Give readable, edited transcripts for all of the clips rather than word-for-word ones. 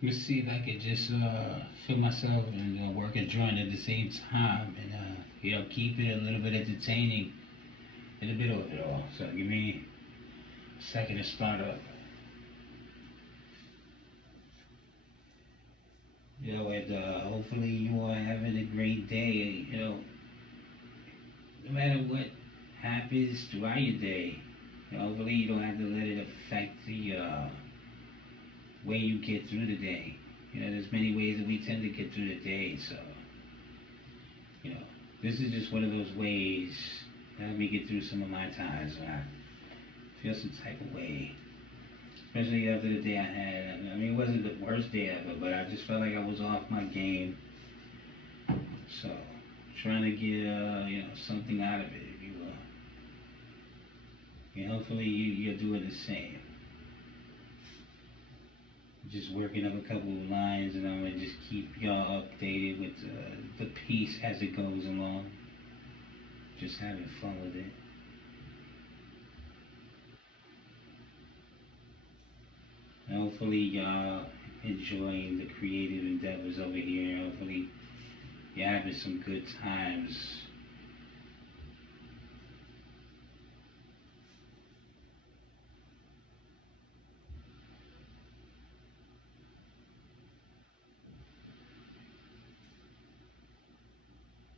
Let me see if I could just feel myself and work and join at the same time, and keep it a little bit entertaining in the middle of it all. So give me a second to start up. And hopefully you are having a great day. No matter what happens throughout your day, hopefully you don't have to let it affect the way you get through the day. There's many ways that we tend to get through the day, so you know, this is just one of those ways that help me get through some of my times when I feel some type of way. Especially after the day I had. I mean, it wasn't the worst day ever, but I just felt like I was off my game. So, trying to get something out of it, if you will. And hopefully you're doing the same. Just working up a couple of lines, and I'm gonna just keep y'all updated with the piece as it goes along. Just having fun with it. And hopefully y'all enjoying the creative endeavors over here. Hopefully you're having some good times.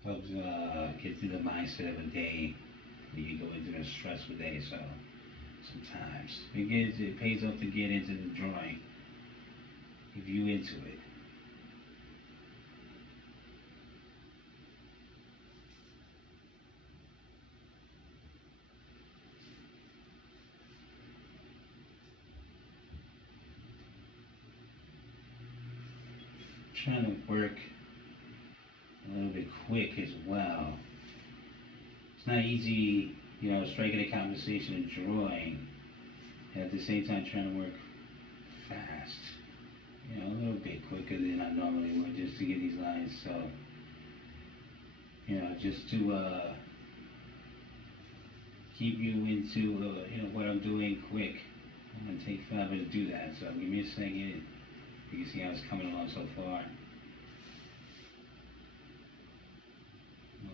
Helps get through the mindset of a day when you go into a stressful day. So sometimes it pays off to get into the drawing if you into it. Trying to work a little bit quick as well. It's not easy, striking a conversation and drawing, and at the same time trying to work fast. A little bit quicker than I normally would just to get these lines. So, just to keep you into, what I'm doing quick. I'm gonna take forever to do that. So give me a second. You can see how it's coming along so far.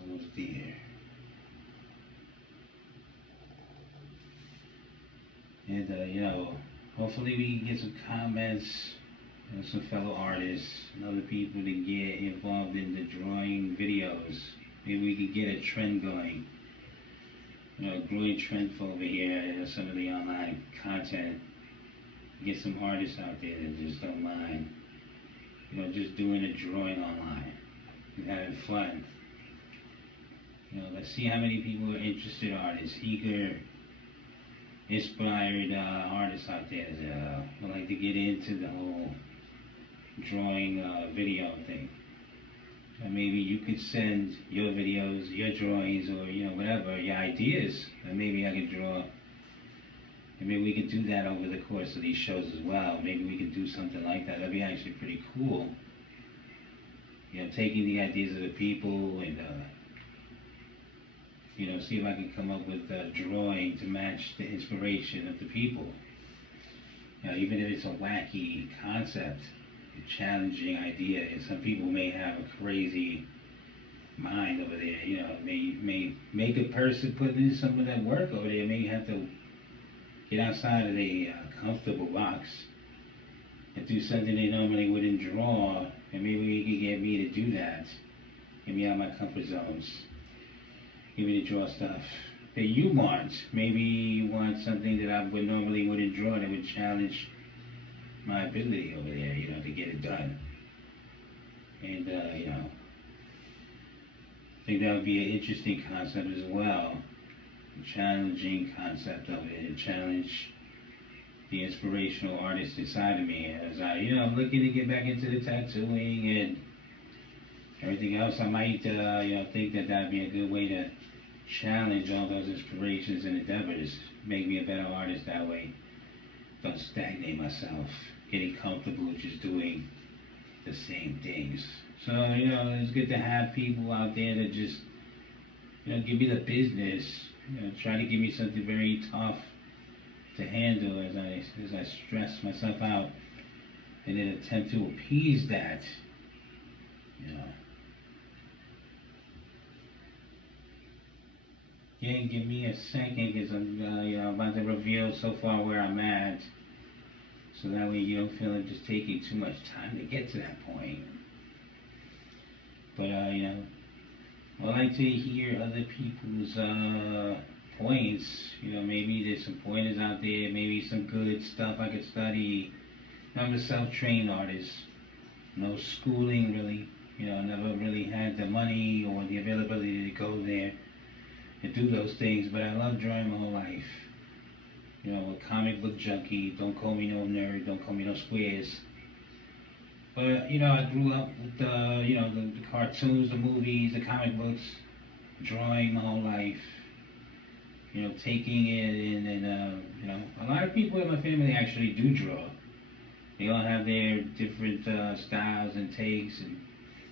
Almost there. And hopefully we can get some comments, some fellow artists and other people to get involved in the drawing videos. Maybe we could get a trend going. A growing trend for over here, some of the online content. Get some artists out there that just don't mind, just doing a drawing online and having fun. Let's see how many people are interested artists, eager, inspired artists out there that would like to get into the whole drawing video thing. Maybe you could send your videos, your drawings, or whatever, your ideas, and maybe I could draw. And maybe we could do that over the course of these shows as well. Maybe we could do something like that. That'd be actually pretty cool. Taking the ideas of the people and see if I can come up with a drawing to match the inspiration of the people. Even if it's a wacky concept, a challenging idea, and some people may have a crazy mind over there. May make a person put in some of that work over there. May have to get outside of the comfortable box and do something they normally wouldn't draw, and maybe you could get me to do that. Get me out of my comfort zones. Get me to draw stuff that you want. Maybe you want something that I would normally wouldn't draw that would challenge my ability over there, to get it done. And, I think that would be an interesting concept as well. A challenging concept of it, and challenge the inspirational artist inside of me as I'm looking to get back into the tattooing and everything else. I might, think that that'd be a good way to challenge all those inspirations and endeavors, make me a better artist that way. Don't stagnate myself, getting comfortable with just doing the same things. So, it's good to have people out there that just, give me the business, try to give me something very tough to handle as I stress myself out in an attempt to appease that, you know. Yeah, give me a second because I'm, about to reveal so far where I'm at, so that way you don't feel like just taking too much time to get to that point. But I like to hear other people's points. Maybe there's some pointers out there, maybe some good stuff I could study. I'm a self-trained artist, no schooling really. Never really had the money or the availability to go there and do those things, but I love drawing my whole life. A comic book junkie. Don't call me no nerd. Don't call me no squares. But I grew up with the cartoons, the movies, the comic books, drawing my whole life. Taking it in, and a lot of people in my family actually do draw. They all have their different styles and takes and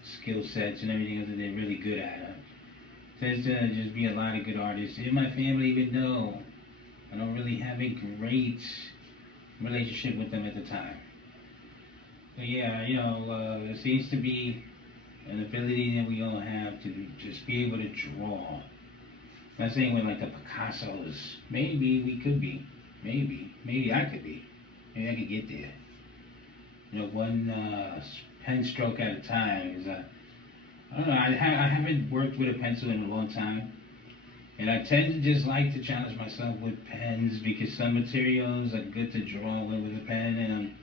skill sets and everything else that they're really good at. Tends to just be a lot of good artists in my family, even though I don't really have a great relationship with them at the time. But yeah, there seems to be an ability that we all have to just be able to draw. I'm not saying we're like the Picassos. Maybe we could be. Maybe I could be. Maybe I could get there. One pen stroke at a time. Is I don't know. I haven't worked with a pencil in a long time. And I tend to just like to challenge myself with pens because some materials are good to draw with a pen, and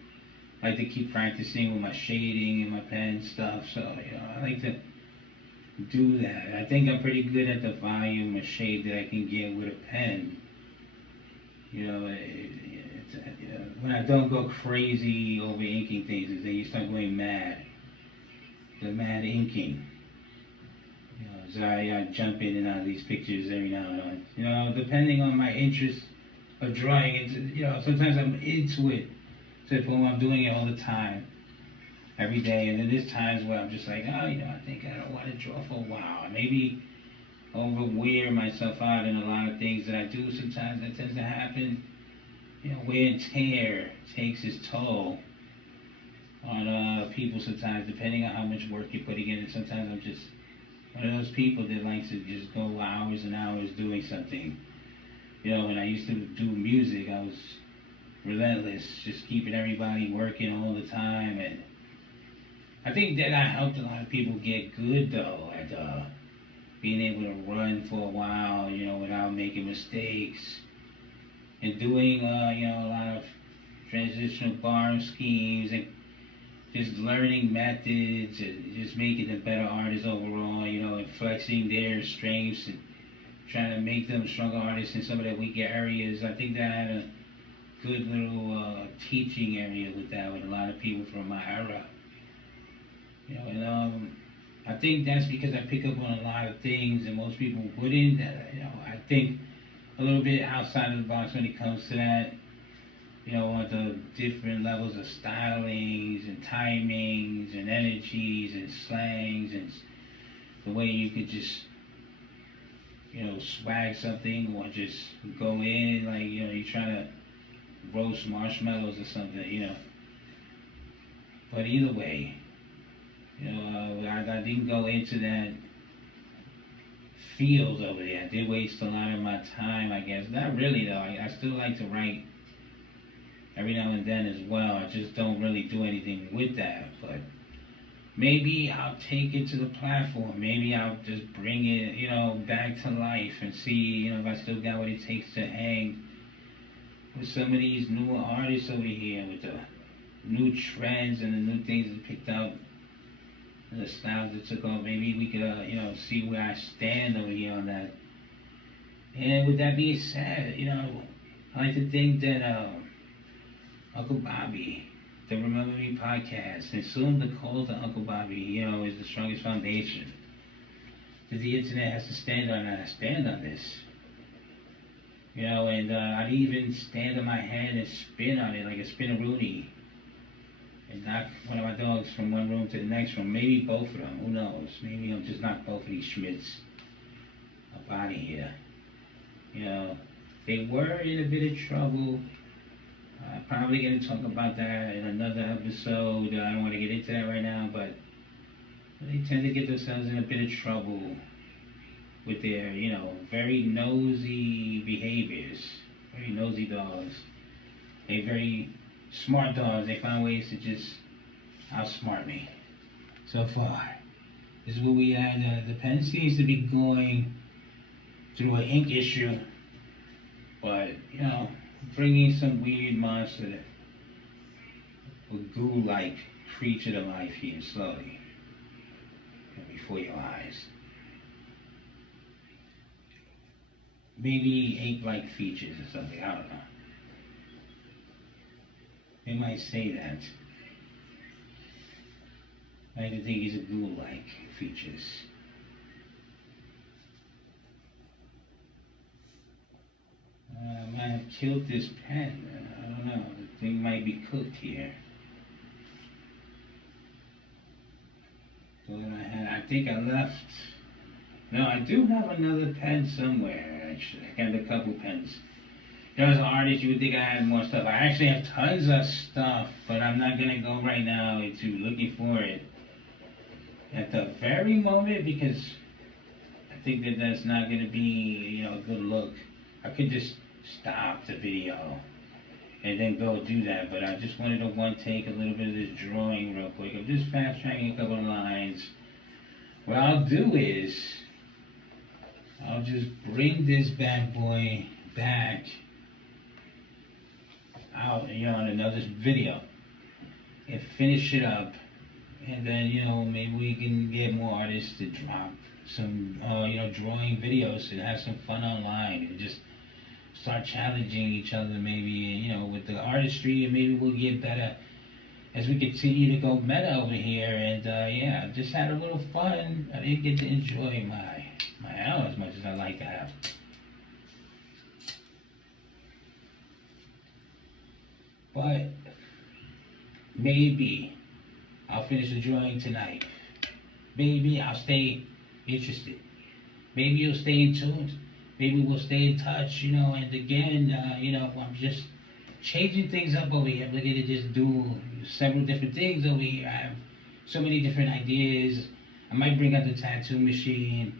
I like to keep practicing with my shading and my pen stuff. So I like to do that. I think I'm pretty good at the volume of shade that I can get with a pen. When I don't go crazy over inking things, is then you start going mad. The mad inking. So I jump in and out of these pictures every now and then. Depending on my interest of drawing, sometimes I'm into it to the point where I'm doing it all the time, every day. And then there's times where I'm just like, I think I don't want to draw for a while. Maybe overwear myself out in a lot of things that I do. Sometimes that tends to happen. Wear and tear takes its toll on people sometimes, depending on how much work you're putting in. And sometimes I'm just one of those people that likes to just go hours and hours doing something. When I used to do music, I was relentless, just keeping everybody working all the time. And I think that I helped a lot of people get good, though, at being able to run for a while, without making mistakes. And doing, a lot of transitional bar schemes and just learning methods and just making them better artists overall, and flexing their strengths and trying to make them stronger artists in some of their weaker areas. I think that I had a good little teaching area with that with a lot of people from my era. And I think that's because I pick up on a lot of things and most people wouldn't. I think a little bit outside of the box when it comes to that. The different levels of stylings and timings and energies and slangs and the way you could just, swag something or just go in like, you're trying to roast marshmallows or something. But either way, I didn't go into that field over there. I did waste a lot of my time, I guess. Not really, though. I still like to write every now and then as well. I just don't really do anything with that. But maybe I'll take it to the platform. Maybe I'll just bring it, back to life and see, if I still got what it takes to hang with some of these newer artists over here with the new trends and the new things that picked up and the styles that took off. Maybe we could, see where I stand over here on that. And with that being said, I like to think that Uncle Bobby, the Remember Me podcast, and soon the call to Uncle Bobby, is the strongest foundation that the internet has to stand on, and I stand on this. And I'd even stand on my head and spin on it like a spinneroonie and knock one of my dogs from one room to the next room, maybe both of them, who knows? Maybe I'll just knock both of these Schmitz up out of here. They were in a bit of trouble I'm probably going to talk about that in another episode. I don't want to get into that right now, but they tend to get themselves in a bit of trouble with their, very nosy behaviors. Very nosy dogs. They very smart dogs. They find ways to just outsmart me. So far, this is what we had. The pen seems to be going through an ink issue, but bringing some weird monster or ghoul-like creature to life here slowly before your eyes. Maybe ape-like features or something. I don't know. They might say that. I don't think he's a ghoul-like features. I might have killed this pen. I don't know. The thing might be cooked here. So I think I left. No, I do have another pen somewhere, actually. I got a couple pens. As an artist, you would think I had more stuff. I actually have tons of stuff, but I'm not going to go right now into looking for it at the very moment, because I think that that's not going to be, a good look. I could just stop the video and then go do that, but I just wanted to take a little bit of this drawing real quick. I'm just fast tracking a couple of lines. What I'll do is I'll just bring this bad boy back out, on another video and finish it up, and then maybe we can get more artists to drop some drawing videos and have some fun online and just start challenging each other, maybe with the artistry, and maybe we'll get better as we continue to go meta over here. And just had a little fun. I didn't get to enjoy my hour as much as I like to have. But maybe I'll finish the drawing tonight. Maybe I'll stay interested. Maybe you'll stay in tune. Maybe we'll stay in touch, and again, I'm just changing things up over here. I'm looking to just do several different things over here. I have so many different ideas. I might bring out the tattoo machine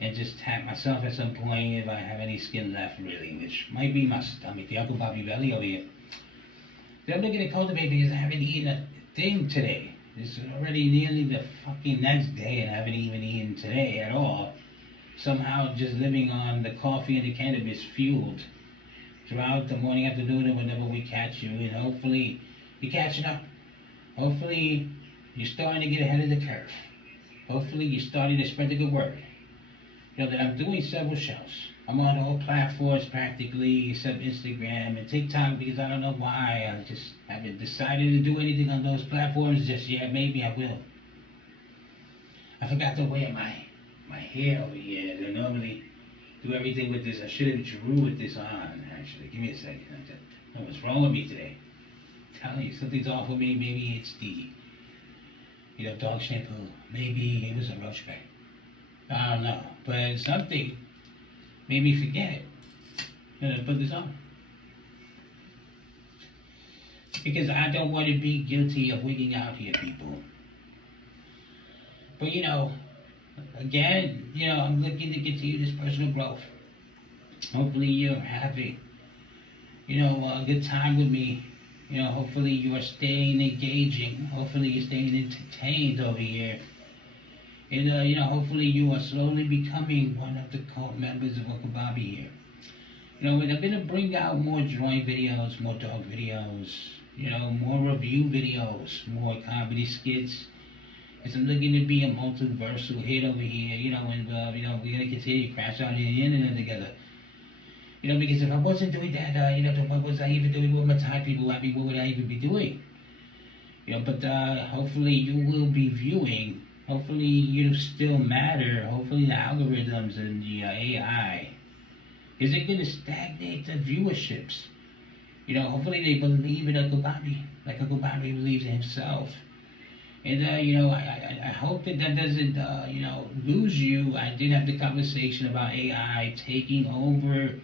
and just tap myself at some point if I have any skin left, really, which might be my stomach, the Uncle Bobby belly over here. I'm looking to cultivate because I haven't eaten a thing today. It's already nearly the fucking next day and I haven't even eaten today at all. Somehow just living on the coffee and the cannabis fueled throughout the morning, afternoon, and whenever we catch you. And hopefully you're catching up. Hopefully you're starting to get ahead of the curve. Hopefully you're starting to spread the good word. That I'm doing several shows. I'm on all platforms practically, except Instagram and TikTok, because I don't know why. I just haven't decided to do anything on those platforms just yet. Maybe I will. I forgot to wear my hair over here. I normally do everything with this. I should have drew with this on, actually. Give me a second. I don't know what's wrong with me today. I'm telling you, something's off with me. Maybe it's the dog shampoo. Maybe it was a roach spray. I don't know. But something made me forget to put this on. Because I don't want to be guilty of wigging out here, people. But again, I'm looking to continue this personal growth. Hopefully you're having, a good time with me. Hopefully you are staying engaging. Hopefully you're staying entertained over here. And, hopefully you are slowly becoming one of the cult members of Uncle Bobby here. And I'm going to bring out more drawing videos, more dog videos, more review videos, more comedy skits. Because I'm looking to be a multiversal hit over here, and, we're going to continue to crash out in the internet together. Because if I wasn't doing that, what was I even doing with my time, people? I mean, what would I even be doing? But hopefully you will be viewing. Hopefully you still matter. Hopefully the algorithms and the AI isn't going to stagnate the viewerships. Hopefully they believe in Uncle Bobby, like Uncle Bobby believes in himself. And, I hope that doesn't, lose you. I did have the conversation about AI taking over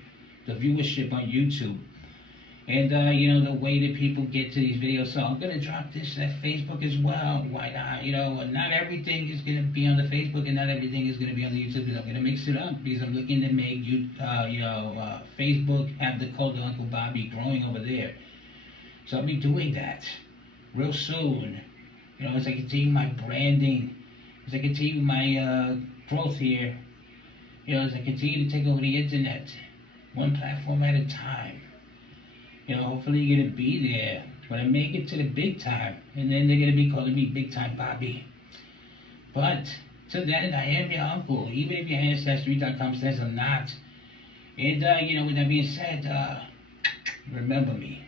the viewership on YouTube. And, you know, the way that people get to these videos. So I'm going to drop this at Facebook as well. Why not? You know, not everything is going to be on the Facebook and not everything is going to be on the YouTube. I'm going to mix it up because I'm looking to make Facebook have the cult of Uncle Bobby growing over there. So I'll be doing that real soon. You know, as I continue my branding, as I continue my growth here, you know, as I continue to take over the internet, one platform at a time. You know, hopefully you're gonna be there when I make it to the big time, and then they're gonna be calling me Big Time Bobby. But till then, I am your uncle, even if your ancestry.com says I'm not. And you know, with that being said, remember me.